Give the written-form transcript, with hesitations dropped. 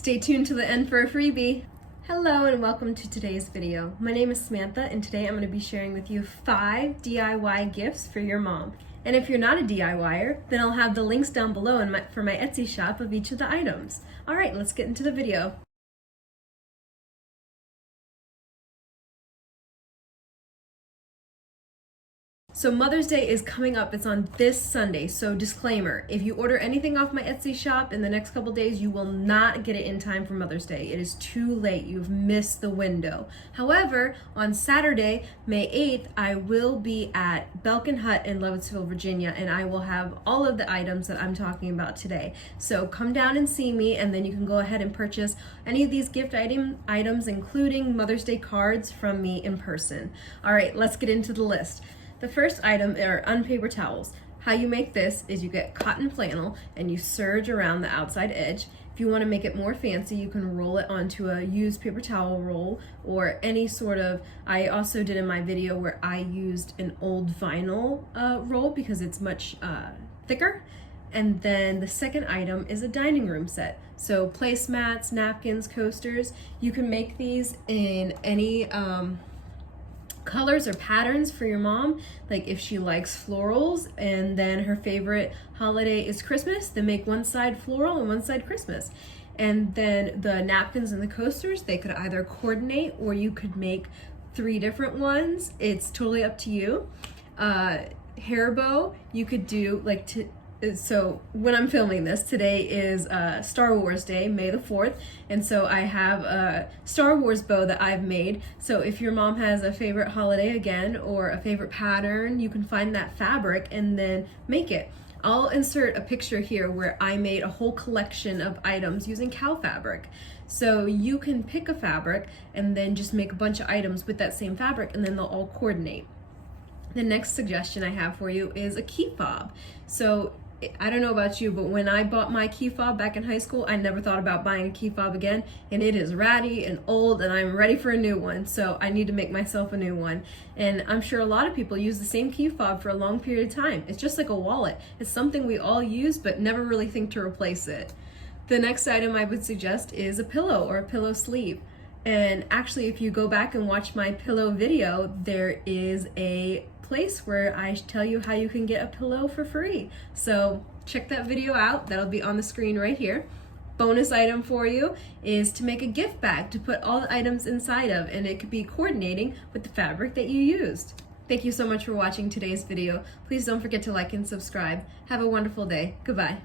Stay tuned to the end for a freebie. Hello and welcome to today's video. My name is Samantha and today I'm going to be sharing with you 5 DIY gifts for your mom. And if you're not a DIYer, then I'll have the links down below for my Etsy shop of each of the items. Alright, let's get into the video. So Mother's Day is coming up. It's on this Sunday. So disclaimer, if you order anything off my Etsy shop in the next couple days, you will not get it in time for Mother's Day. It is too late. You've missed the window. However, on Saturday, May 8th, I will be at Blikken Hut in Lovettsville, Virginia, and I will have all of the items that I'm talking about today. So come down and see me, and then you can go ahead and purchase any of these gift items, including Mother's Day cards from me in person. All right, let's get into the list. The first item are Unpaper Towels. How you make this is you get cotton flannel and you serge around the outside edge. If you want to make it more fancy, you can roll it onto a used paper towel roll or any sort of, I also did in my video where I used an old vinyl roll because it's much thicker. And then the second item is a dining room set. So placemats, napkins, coasters. You can make these in any colors or patterns for your mom. Like if she likes florals and then her favorite holiday is Christmas, then make one side floral and one side Christmas. And then the napkins and the coasters, they could either coordinate or you could make 3 different ones. It's totally up to you. Hair bow, you could do so when I'm filming this, today is Star Wars Day, May the 4th, and so I have a Star Wars bow that I've made. So if your mom has a favorite holiday again or a favorite pattern, you can find that fabric and then make it. I'll insert a picture here where I made a whole collection of items using cow fabric. So you can pick a fabric and then just make a bunch of items with that same fabric and then they'll all coordinate. The next suggestion I have for you is a key fob. So I don't know about you, but when I bought my key fob back in high school, I never thought about buying a key fob again, and it is ratty and old and I'm ready for a new one, so I need to make myself a new one. And I'm sure a lot of people use the same key fob for a long period of time. It's just like a wallet. It's something we all use but never really think to replace it. The next item I would suggest is a pillow or a pillow sleeve. And actually, if you go back and watch my pillow video, there is a place where I tell you how you can get a pillow for free. So check that video out. That'll be on the screen right here. Bonus item for you is to make a gift bag to put all the items inside of, and it could be coordinating with the fabric that you used. Thank you so much for watching today's video. Please don't forget to like and subscribe. Have a wonderful day. Goodbye.